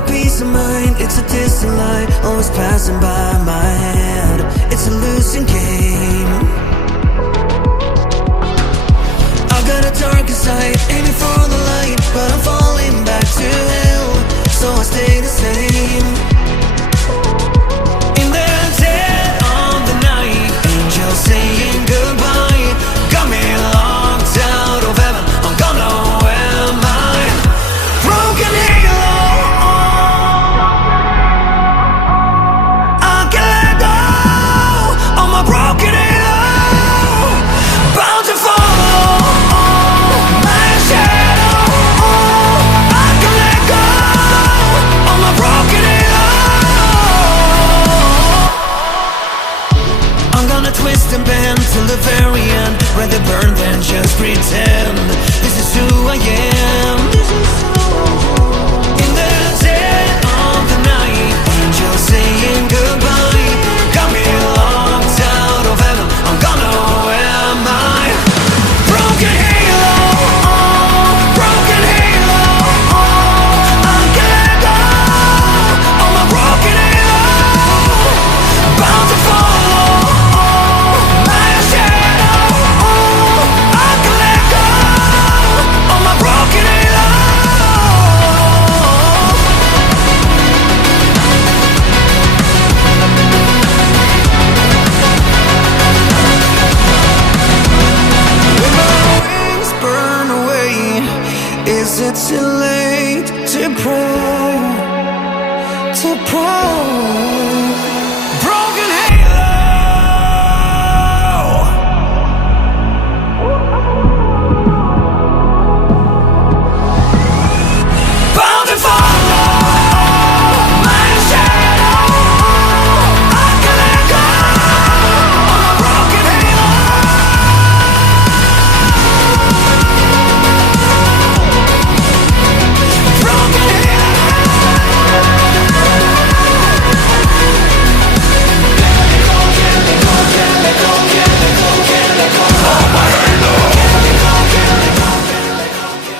a peace of mind, it's a distant light, always passing by my head. It's a losing game. I got a dark inside, aiming for the light, but I'm falling back to hell, so I stay the same. In the dead of the night, angels saying goodbye, got me locked out of heaven, I'm gone nowhere, my broken halo. I can't let go of my broken halo, bound to follow my shadow. I can't let go of my broken halo. I'm gonna twist and bend till the very end, rather burn than just pretend. This is who I am. In the dead of the night, angels saying goodbye, got me locked out of heaven, I'm gone nowhere, my broken halo, broken halo. I can't let go of my broken halo, bound to follow my shadow. I can't let go of my broken halo. When my wings burn away, is it too late to pray, to pray?